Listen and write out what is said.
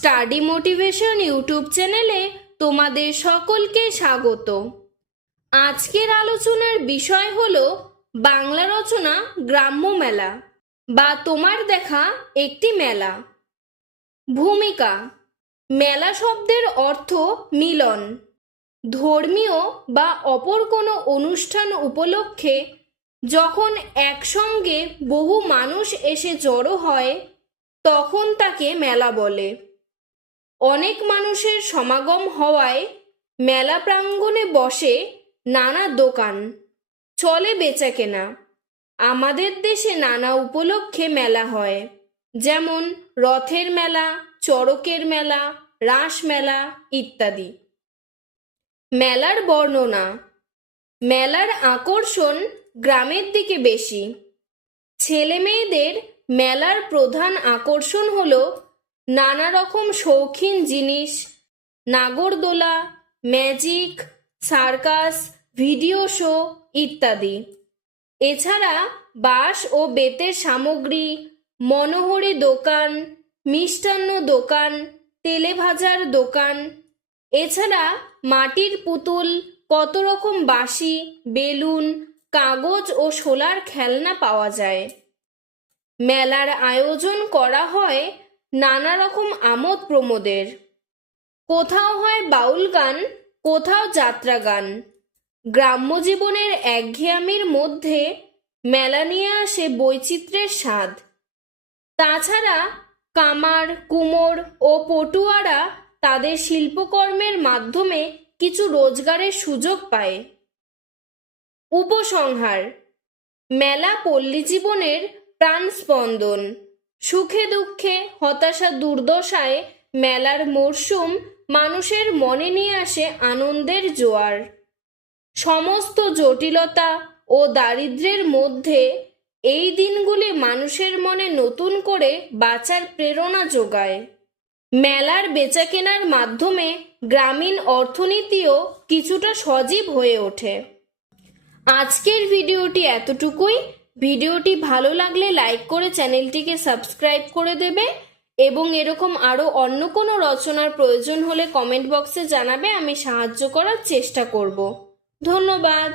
Study motivation YouTube চ্যানেলে তোমাদের সকলকে স্বাগত। আজকের আলোচনার বিষয় হলো বাংলা রচনা গ্রাম্য মেলা বা তোমার দেখা একটি মেলা। ভূমিকা: মেলা শব্দের অর্থ মিলন, ধর্মীয় বা অপর কোনো অনুষ্ঠান উপলক্ষে যখন একসঙ্গে বহু মানুষ এসে জড়ো হয় তখন তাকে মেলা বলে। অনেক মানুষের সমাগম হওয়ায় মেলা প্রাঙ্গণে বসে নানা দোকান, চলে বেচাকেনা। আমাদের দেশে নানা উপলক্ষে মেলা হয়, যেমন রথের মেলা, চড়কের মেলা, রাস মেলা ইত্যাদি। মেলার বর্ণনা: মেলার আকর্ষণ গ্রামের দিকে বেশি। ছেলে মেয়েদের মেলার প্রধান আকর্ষণ হলো নানা রকম শৌখিন জিনিস, নাগরদোলা, ম্যাজিক, সার্কাস, ভিডিও শো ইত্যাদি। এছাড়া বাঁশ ও বেতের সামগ্রী, মনোহরি দোকান, মিষ্টান্ন দোকান, তেলে ভাজার দোকান, এছাড়া মাটির পুতুল, কত রকম বাঁশি, বেলুন, কাগজ ও শোলার খেলনা পাওয়া যায়। মেলার আয়োজন করা হয় নানা রকম আমোদ প্রমোদের। কোথাও হয় বাউল গান, কোথাও যাত্রা গান। গ্রাম্য জীবনের একঘেয়ামির মধ্যে মেলা নিয়ে আসে বৈচিত্র্যের স্বাদ। তাছাড়া কামার, কুমোর ও পটুয়ারা তাদের শিল্পকর্মের মাধ্যমে কিছু রোজগারের সুযোগ পায়। উপসংহার: মেলা পল্লী জীবনের প্রাণ স্পন্দন। সুখে দুঃখে, হতাশা দুর্দশায় মেলার মরশুম মানুষের মনে নিয়ে আসে আনন্দের জোয়ার। সমস্ত জটিলতা ও দারিদ্র্যের মধ্যে এই দিনগুলি মানুষের মনে নতুন করে বাঁচার প্রেরণা যোগায়। মেলার বেচাকেনার মাধ্যমে গ্রামীণ অর্থনীতিও কিছুটা সজীব হয়ে ওঠে। আজকের ভিডিওটি এতটুকুই। ভিডিওটি ভালো লাগলে লাইক করে চ্যানেলটিকে সাবস্ক্রাইব করে দেবে এবং এরকম আরও অন্য কোনো রচনার প্রয়োজন হলে কমেন্ট বক্সে জানাবে, আমি সাহায্য করার চেষ্টা করব। ধন্যবাদ।